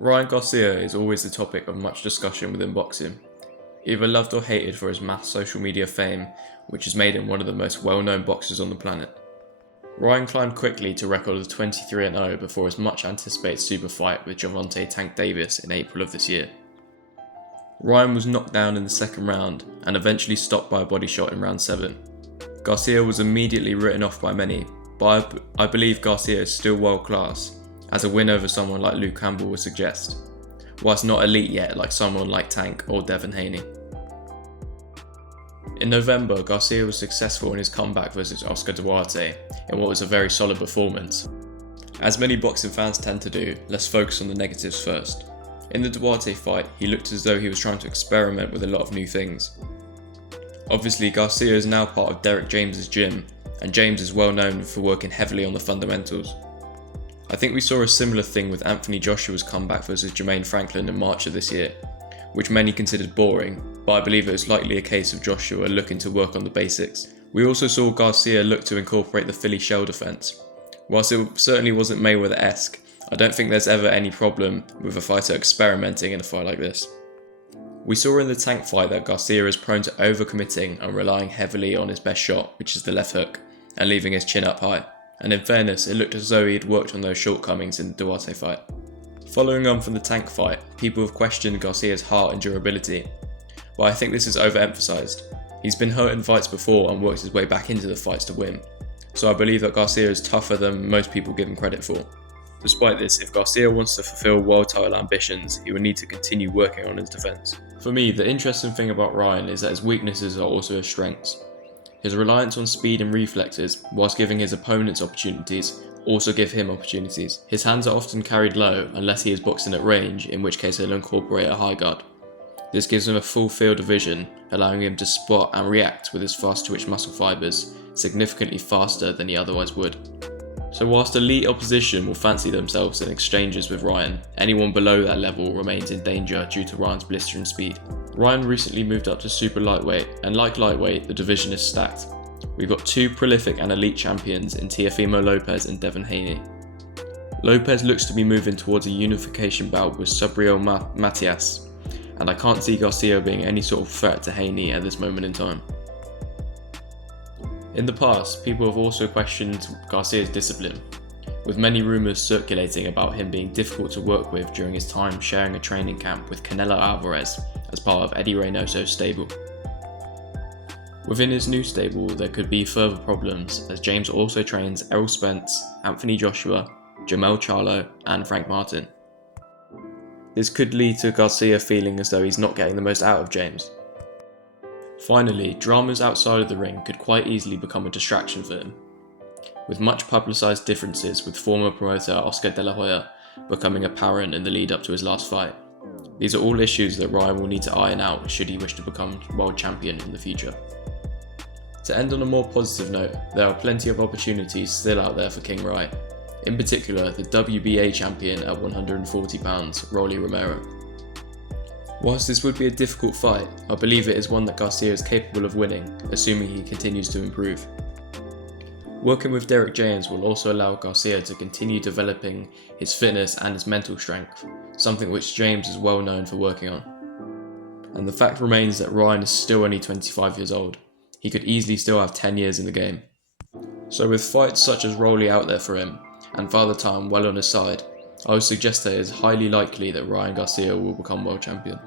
Ryan Garcia is always the topic of much discussion within boxing, either loved or hated for his mass social media fame, which has made him one of the most well-known boxers on the planet. Ryan climbed quickly to a record of 23-0 before his much anticipated super fight with Gervonta Tank Davis in April of this year. Ryan was knocked down in the second round and eventually stopped by a body shot in round 7. Garcia was immediately written off by many, but I believe Garcia is still world class, as a win over someone like Luke Campbell would suggest, whilst not elite yet like someone like Tank or Devin Haney. In November, Garcia was successful in his comeback versus Oscar Duarte in what was a very solid performance. As many boxing fans tend to do, let's focus on the negatives first. In the Duarte fight, he looked as though he was trying to experiment with a lot of new things. Obviously, Garcia is now part of Derek James's gym, and James is well known for working heavily on the fundamentals. I think we saw a similar thing with Anthony Joshua's comeback versus Jermaine Franklin in March of this year, which many considered boring, but I believe it was likely a case of Joshua looking to work on the basics. We also saw Garcia look to incorporate the Philly shell defense. Whilst it certainly wasn't Mayweather-esque, I don't think there's ever any problem with a fighter experimenting in a fight like this. We saw in the Tank fight that Garcia is prone to overcommitting and relying heavily on his best shot, which is the left hook, and leaving his chin up high. And in fairness, it looked as though he had worked on those shortcomings in the Duarte fight. Following on from the Tank fight, people have questioned Garcia's heart and durability, but I think this is overemphasised. He's been hurt in fights before and worked his way back into the fights to win, so I believe that Garcia is tougher than most people give him credit for. Despite this, if Garcia wants to fulfill world title ambitions, he will need to continue working on his defence. For me, the interesting thing about Ryan is that his weaknesses are also his strengths. His reliance on speed and reflexes, whilst giving his opponents opportunities, also give him opportunities. His hands are often carried low unless he is boxing at range, in which case he'll incorporate a high guard. This gives him a full field of vision, allowing him to spot and react with his fast twitch muscle fibres, significantly faster than he otherwise would. So whilst elite opposition will fancy themselves in exchanges with Ryan, anyone below that level remains in danger due to Ryan's blistering speed. Ryan recently moved up to super lightweight, and like lightweight, the division is stacked. We've got two prolific and elite champions in Teofimo Lopez and Devin Haney. Lopez looks to be moving towards a unification bout with Subriel Matias, and I can't see Garcia being any sort of threat to Haney at this moment in time. In the past, people have also questioned Garcia's discipline, with many rumours circulating about him being difficult to work with during his time sharing a training camp with Canelo Alvarez as part of Eddie Reynoso's stable. Within his new stable, there could be further problems, as James also trains Errol Spence, Anthony Joshua, Jamel Charlo, and Frank Martin. This could lead to Garcia feeling as though he's not getting the most out of James. Finally, dramas outside of the ring could quite easily become a distraction for him, with much publicised differences with former promoter Oscar De La Hoya becoming apparent in the lead up to his last fight. These are all issues that Ryan will need to iron out should he wish to become world champion in the future. To end on a more positive note, there are plenty of opportunities still out there for King Rai, in particular the WBA champion at 140 pounds, Rolly Romero. Whilst this would be a difficult fight, I believe it is one that Garcia is capable of winning, assuming he continues to improve. Working with Derek James will also allow Garcia to continue developing his fitness and his mental strength, something which James is well known for working on. And the fact remains that Ryan is still only 25 years old. He could easily still have 10 years in the game. So with fights such as Rolly out there for him, and Father Time well on his side, I would suggest that it is highly likely that Ryan Garcia will become world champion.